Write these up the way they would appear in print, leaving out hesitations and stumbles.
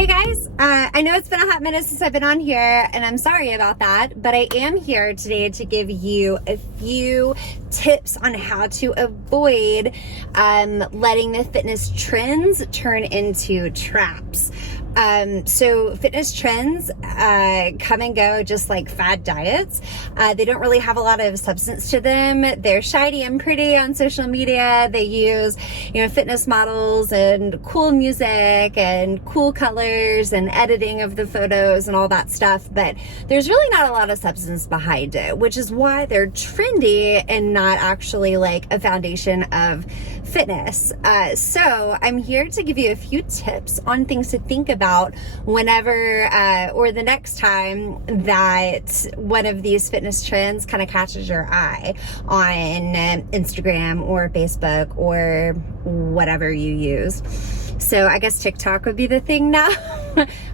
Hey guys, I know it's been a hot minute since I've been on here, and I'm sorry about that, but I am here today to give you a few tips on how to avoid letting the fitness trends turn into traps. So fitness trends come and go just like fad diets. They don't really have a lot of substance to them. They're shiny and pretty on social media. They use, fitness models and cool music and cool colors and editing of the photos and all that stuff. But there's really not a lot of substance behind it, which is why they're trendy and not actually like a foundation of fitness. So I'm here to give you a few tips on things to think about whenever or the next time that one of these fitness trends kind of catches your eye on Instagram or Facebook or whatever you use. So I guess TikTok would be the thing now.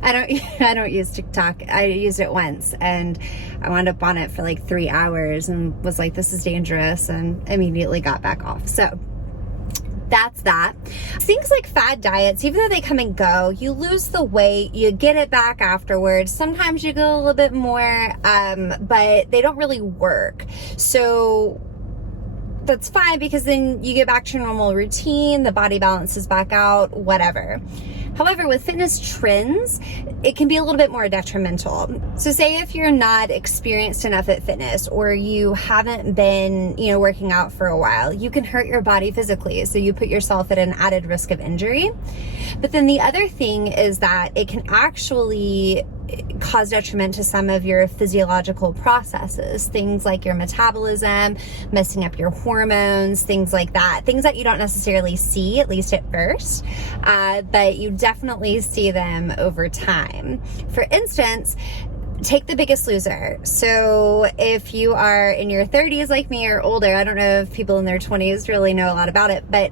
I don't use TikTok. I used it once and I wound up on it for like 3 hours and was like, this is dangerous, and immediately got back off. So that's that. Things like fad diets, even though they come and go, you lose the weight, you get it back afterwards. Sometimes you go a little bit more, but they don't really work. So that's fine, because then you get back to your normal routine, the body balances back out, whatever. However, with fitness trends, it can be a little bit more detrimental. So say if you're not experienced enough at fitness, or you haven't been, working out for a while, you can hurt your body physically. So you put yourself at an added risk of injury. But then the other thing is that it can actually cause detriment to some of your physiological processes, things like your metabolism, messing up your hormones, things like that, things that you don't necessarily see, at least at first, but you definitely see them over time. For instance, take The Biggest Loser. So if you are in your 30s like me or older, I don't know if people in their 20s really know a lot about it, but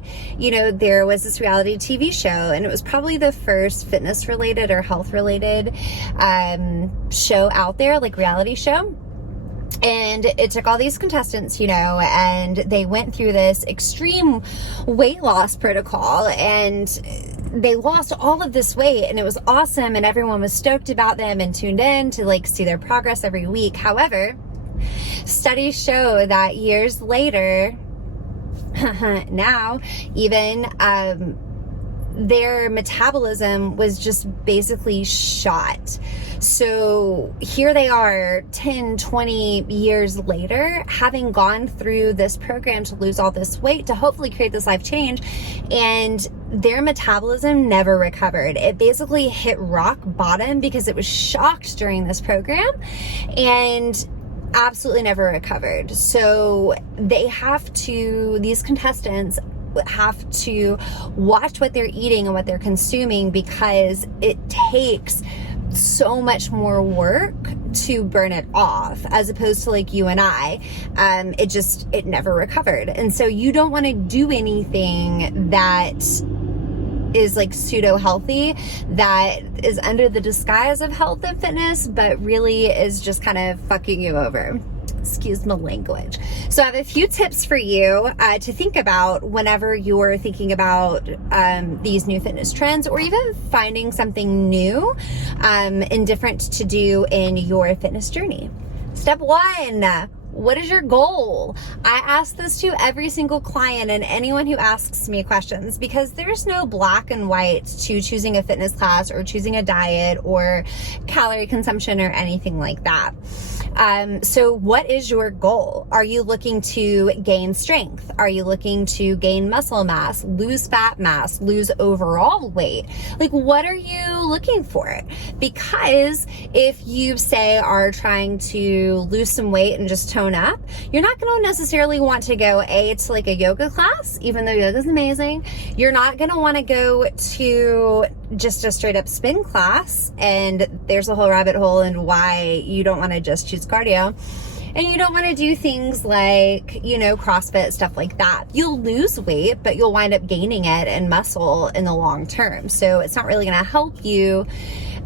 there was this reality TV show, and it was probably the first fitness related or health related show out there, like reality show. And it took all these contestants, and they went through this extreme weight loss protocol, and they lost all of this weight, and it was awesome, and everyone was stoked about them and tuned in to see their progress every week. However, studies show that years later, now even, their metabolism was just basically shot. So here they are 10, 20 years later, having gone through this program to lose all this weight to hopefully create this life change, and their metabolism never recovered. It basically hit rock bottom because it was shocked during this program and absolutely never recovered. So these contestants have to watch what they're eating and what they're consuming, because it takes so much more work to burn it off, as opposed to like you and I. It never recovered. And so you don't want to do anything that is like pseudo healthy, that is under the disguise of health and fitness, but really is just kind of fucking you over. Excuse my language. So I have a few tips for you to think about whenever you're thinking about these new fitness trends, or even finding something new and different to do in your fitness journey. Step 1. What is your goal? I ask this to every single client and anyone who asks me questions, because there's no black and white to choosing a fitness class or choosing a diet or calorie consumption or anything like that. So what is your goal? Are you looking to gain strength? Are you looking to gain muscle mass, lose fat mass, lose overall weight? Like, what are you looking for? Because if you are trying to lose some weight and just tone up, you're not going to necessarily want to go to like a yoga class, even though yoga is amazing. You're not going to want to go to just a straight up spin class, and there's a whole rabbit hole in why you don't want to just choose cardio. And you don't want to do things like, CrossFit, stuff like that. You'll lose weight, but you'll wind up gaining it and muscle in the long term. So it's not really going to help you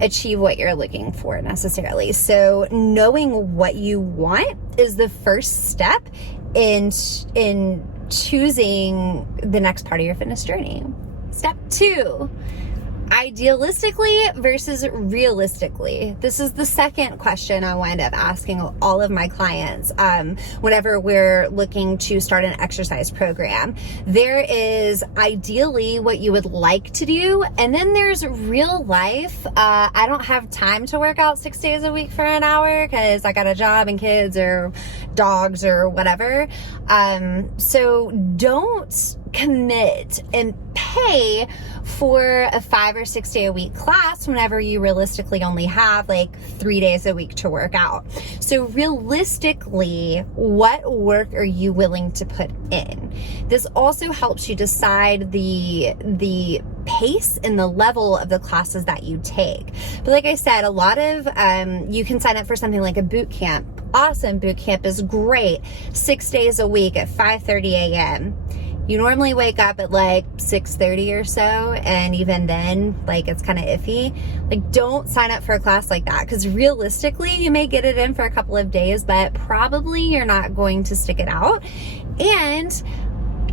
achieve what you're looking for necessarily. So knowing what you want is the first step in choosing the next part of your fitness journey. Step 2, Idealistically versus realistically. This is the second question I wind up asking all of my clients whenever we're looking to start an exercise program. There is ideally what you would like to do, and then there's real life. I don't have time to work out 6 days a week for an hour because I got a job and kids or dogs or whatever. So don't commit and pay for a 5 or 6 day a week class whenever you realistically only have like 3 days a week to work out. So realistically, what work are you willing to put in? This also helps you decide the pace and the level of the classes that you take. But like I said, a lot of you can sign up for something like a boot camp. Awesome. Boot camp is great. 6 days a week at 5:30 a.m. You normally wake up at like 6:30 or so, and even then, like, it's kind of iffy. Like, don't sign up for a class like that, because realistically, you may get it in for a couple of days, but probably you're not going to stick it out. And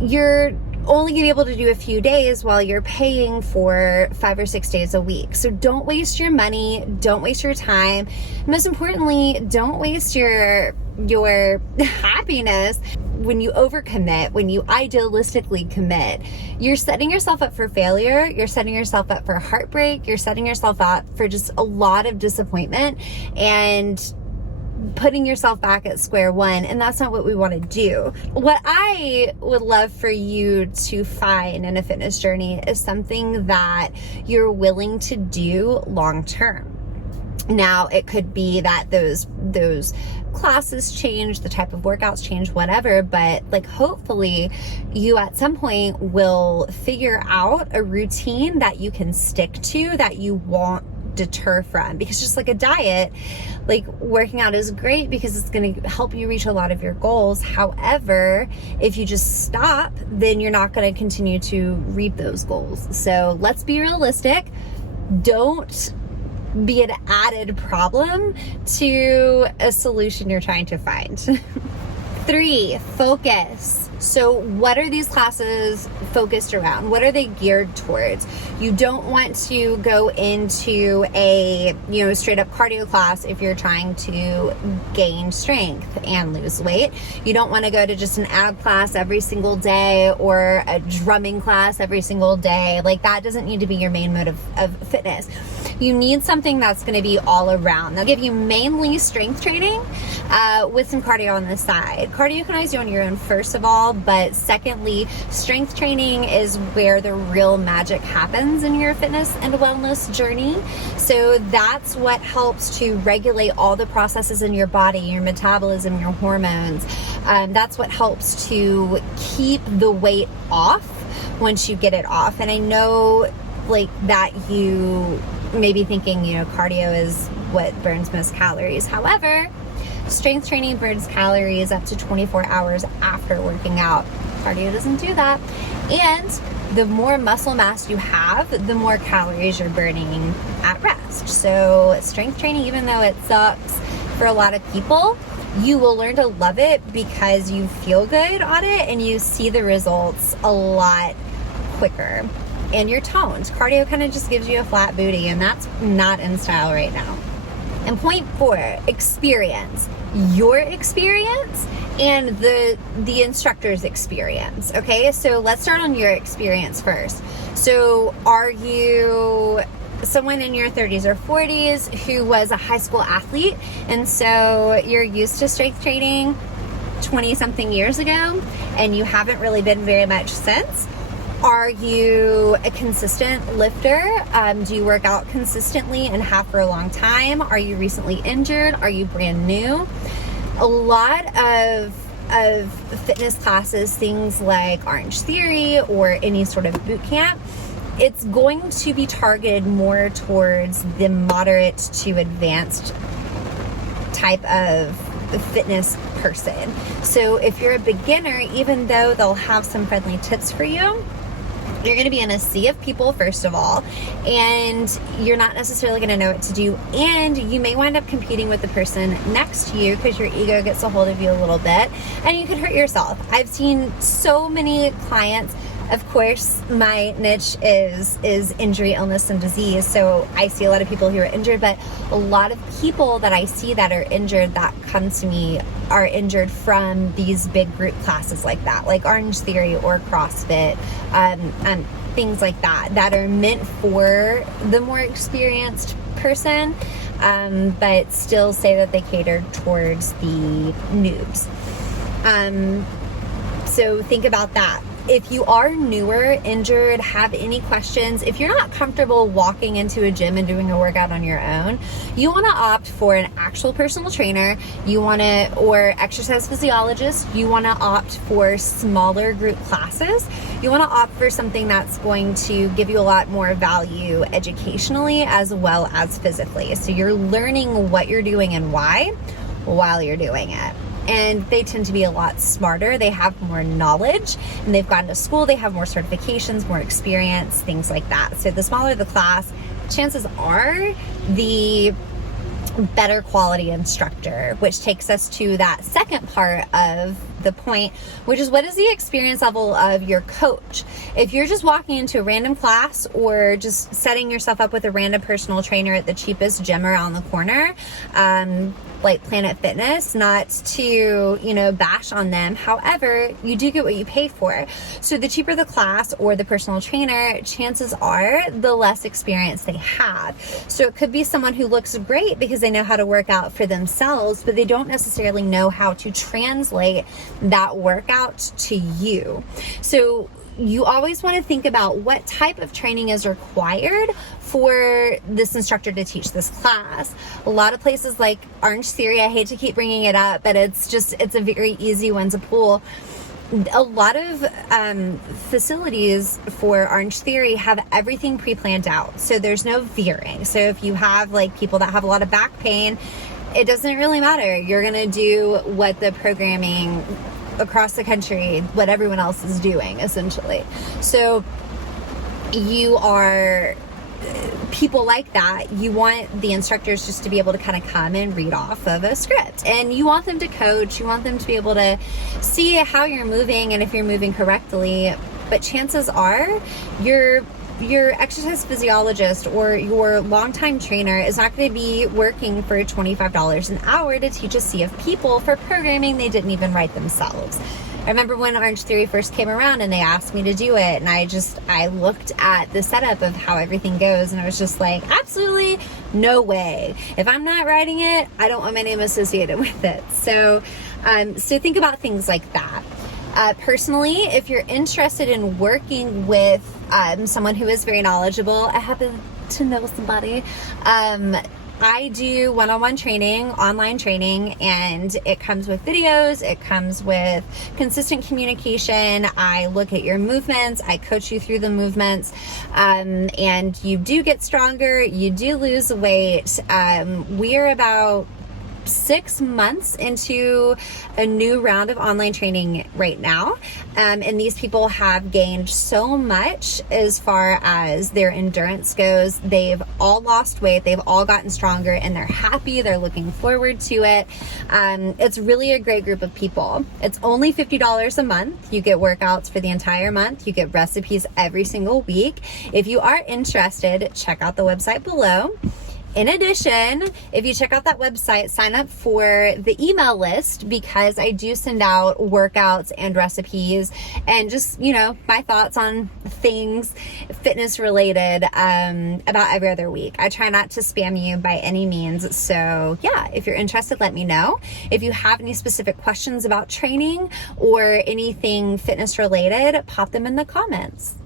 you're only gonna be able to do a few days while you're paying for 5 or 6 days a week. So don't waste your money, don't waste your time. Most importantly, don't waste your happiness. When you overcommit, when you idealistically commit, you're setting yourself up for failure, you're setting yourself up for heartbreak, you're setting yourself up for just a lot of disappointment and putting yourself back at square one, and that's not what we want to do. What I would love for you to find in a fitness journey is something that you're willing to do long term. Now, it could be that those classes change, the type of workouts change, whatever, but like hopefully you at some point will figure out a routine that you can stick to, that you won't deter from. Because just like a diet, like working out is great because it's going to help you reach a lot of your goals. However, if you just stop, then you're not going to continue to reap those goals. So let's be realistic. Don't be an added problem to a solution you're trying to find. 3, focus. So what are these classes focused around? What are they geared towards? You don't want to go into a, straight up cardio class if you're trying to gain strength and lose weight. You don't want to go to just an ab class every single day or a drumming class every single day. Like, that doesn't need to be your main mode of fitness. You need something that's going to be all around. They'll give you mainly strength training with some cardio on the side. Cardio you can always do on your own, first of all, but secondly, strength training is where the real magic happens in your fitness and wellness journey. So that's what helps to regulate all the processes in your body, your metabolism, your hormones. That's what helps to keep the weight off once you get it off. And I know like that you may be thinking, cardio is what burns most calories. However, strength training burns calories up to 24 hours after working out. Cardio doesn't do that. And the more muscle mass you have, the more calories you're burning at rest. So strength training, even though it sucks for a lot of people, you will learn to love it because you feel good on it and you see the results a lot quicker. And you're toned. Cardio kind of just gives you a flat booty, and that's not in style right now. And point 4, experience. Your experience and the instructor's experience. Okay, so let's start on your experience first. So are you someone in your 30s or 40s who was a high school athlete, and so you're used to strength training 20 something years ago and you haven't really been very much since? Are you a consistent lifter? Do you work out consistently and have for a long time? Are you recently injured? Are you brand new? A lot of fitness classes, things like Orange Theory or any sort of boot camp, it's going to be targeted more towards the moderate to advanced type of fitness person. So if you're a beginner, even though they'll have some friendly tips for you, you're going to be in a sea of people, first of all, and you're not necessarily going to know what to do, and you may wind up competing with the person next to you because your ego gets a hold of you a little bit, and you could hurt yourself. I've seen so many clients Of course, my niche is injury, illness, and disease. So I see a lot of people who are injured, but a lot of people that I see that are injured that come to me are injured from these big group classes like that, like Orange Theory or CrossFit, things like that, that are meant for the more experienced person, but still say that they cater towards the noobs. So think about that. If you are newer, injured, have any questions, if you're not comfortable walking into a gym and doing a workout on your own, you want to opt for an actual personal trainer, or exercise physiologist. You want to opt for smaller group classes. You want to opt for something that's going to give you a lot more value educationally as well as physically. So you're learning what you're doing and why while you're doing it. And they tend to be a lot smarter. They have more knowledge, and they've gone to school. They have more certifications, more experience, things like that. So the smaller the class, chances are the better quality instructor, which takes us to that second part of the point, which is, what is the experience level of your coach? If you're just walking into a random class or just setting yourself up with a random personal trainer at the cheapest gym around the corner, like Planet Fitness, not to, bash on them. However, you do get what you pay for. So the cheaper the class or the personal trainer, chances are the less experience they have. So it could be someone who looks great because they know how to work out for themselves, but they don't necessarily know how to translate that workout to you. So you always want to think about what type of training is required for this instructor to teach this class. A lot of places like Orange Theory, I hate to keep bringing it up, but it's a very easy one to pull. A lot of facilities for Orange Theory have everything pre-planned out. So there's no veering. So if you have people that have a lot of back pain, it doesn't really matter. You're going to do what the programming across the country, what everyone else is doing, essentially. So people like that, you want the instructors just to be able to kind of come and read off of a script, and you want them to coach, you want them to be able to see how you're moving and if you're moving correctly. But chances are your exercise physiologist or your longtime trainer is not going to be working for $25 an hour to teach a sea of people for programming they didn't even write themselves. I remember when Orange Theory first came around and they asked me to do it, and I looked at the setup of how everything goes, and I was just like, absolutely no way. If I'm not writing it, I don't want my name associated with it. So think about things like that. Personally, if you're interested in working with someone who is very knowledgeable, I happen to know somebody. I do one-on-one training, online training, and it comes with videos, it comes with consistent communication. I look at your movements, I coach you through the movements, and you do get stronger, you do lose weight. We are about 6 months into a new round of online training right now, and these people have gained so much as far as their endurance goes. They've all lost weight, they've all gotten stronger, and they're happy, they're looking forward to it. It's really a great group of people. It's only $50 a month. You get workouts for the entire month, you get recipes every single week. If you are interested, check out the website below. In addition, if you check out that website, sign up for the email list, because I do send out workouts and recipes and just, my thoughts on things fitness related about every other week. I try not to spam you by any means. So yeah, if you're interested, let me know. If you have any specific questions about training or anything fitness related, pop them in the comments.